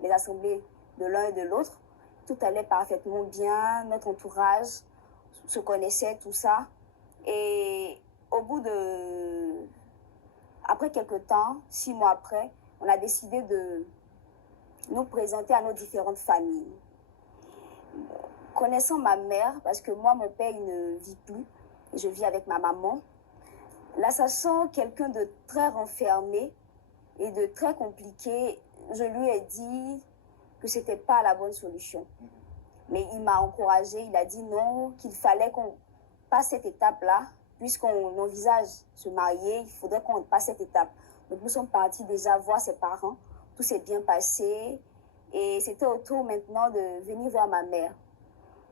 dans les assemblées de l'un et de l'autre. Tout allait parfaitement bien, notre entourage se connaissait, tout ça. Et au bout de... Après quelques temps, 6 mois après, on a décidé de nous présenter à nos différentes familles. Connaissant ma mère, parce que moi, mon père, il ne vit plus, et je vis avec ma maman. Là, sachant quelqu'un de très renfermé et de très compliqué, je lui ai dit que ce n'était pas la bonne solution. Mais il m'a encouragée, il a dit non, qu'il fallait qu'on passe cette étape-là, puisqu'on envisage se marier, il faudrait qu'on passe cette étape. Donc nous sommes partis déjà voir ses parents, tout s'est bien passé, et c'était au tour maintenant de venir voir ma mère.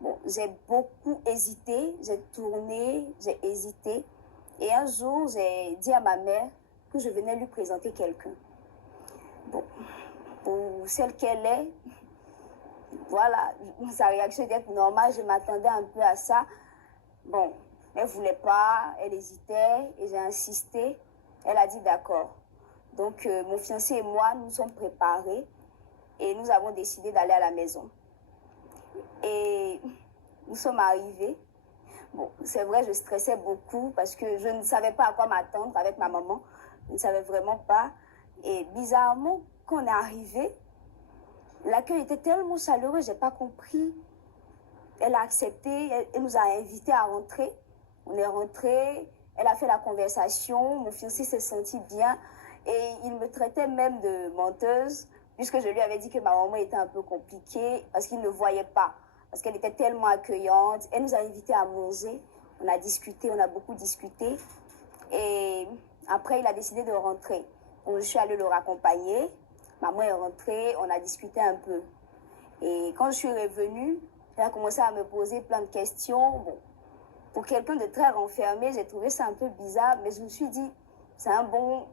Bon, j'ai beaucoup hésité, j'ai tourné, j'ai hésité, et un jour j'ai dit à ma mère que je venais lui présenter quelqu'un. Bon, pour celle qu'elle est, voilà, sa réaction était normale, je m'attendais un peu à ça. Bon, elle ne voulait pas, elle hésitait et j'ai insisté. Elle a dit d'accord. Donc, mon fiancé et moi, nous sommes préparés et nous avons décidé d'aller à la maison. Et nous sommes arrivés. Bon, c'est vrai, je stressais beaucoup parce que je ne savais pas à quoi m'attendre avec ma maman. Je ne savais vraiment pas. Et bizarrement, quand on est arrivé, l'accueil était tellement chaleureux, je n'ai pas compris. Elle a accepté, elle nous a invités à rentrer. On est rentré, elle a fait la conversation, mon fiancé s'est senti bien et il me traitait même de menteuse puisque je lui avais dit que ma maman était un peu compliquée parce qu'il ne voyait pas, parce qu'elle était tellement accueillante. Elle nous a invités à manger, on a discuté, on a beaucoup discuté et après il a décidé de rentrer. Donc je suis allée le raccompagner, maman est rentrée, on a discuté un peu. Et quand je suis revenue, elle a commencé à me poser plein de questions. Bon, pour quelqu'un de très renfermé, j'ai trouvé ça un peu bizarre, mais je me suis dit, c'est un bon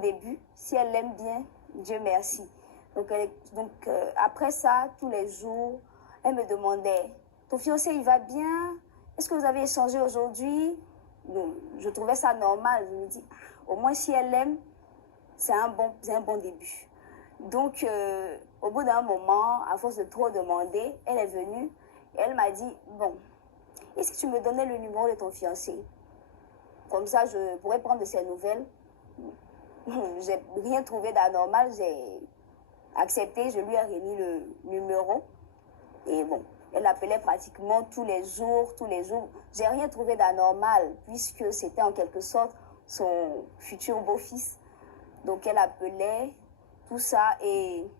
début. Si elle l'aime bien, Dieu merci. Donc, après ça, tous les jours, elle me demandait, ton fiancé, il va bien? Est-ce que vous avez échangé aujourd'hui? Je trouvais ça normal. Je me dis, au moins si elle l'aime, c'est un bon début. Donc, au bout d'un moment, à force de trop demander, elle est venue et elle m'a dit, bon, et si tu me donnais le numéro de ton fiancé? Comme ça, je pourrais prendre de ses nouvelles. J'ai rien trouvé d'anormal, j'ai accepté, je lui ai remis le numéro. Et bon, elle appelait pratiquement tous les jours, tous les jours. J'ai rien trouvé d'anormal, puisque c'était en quelque sorte son futur beau-fils. Donc elle appelait, tout ça, et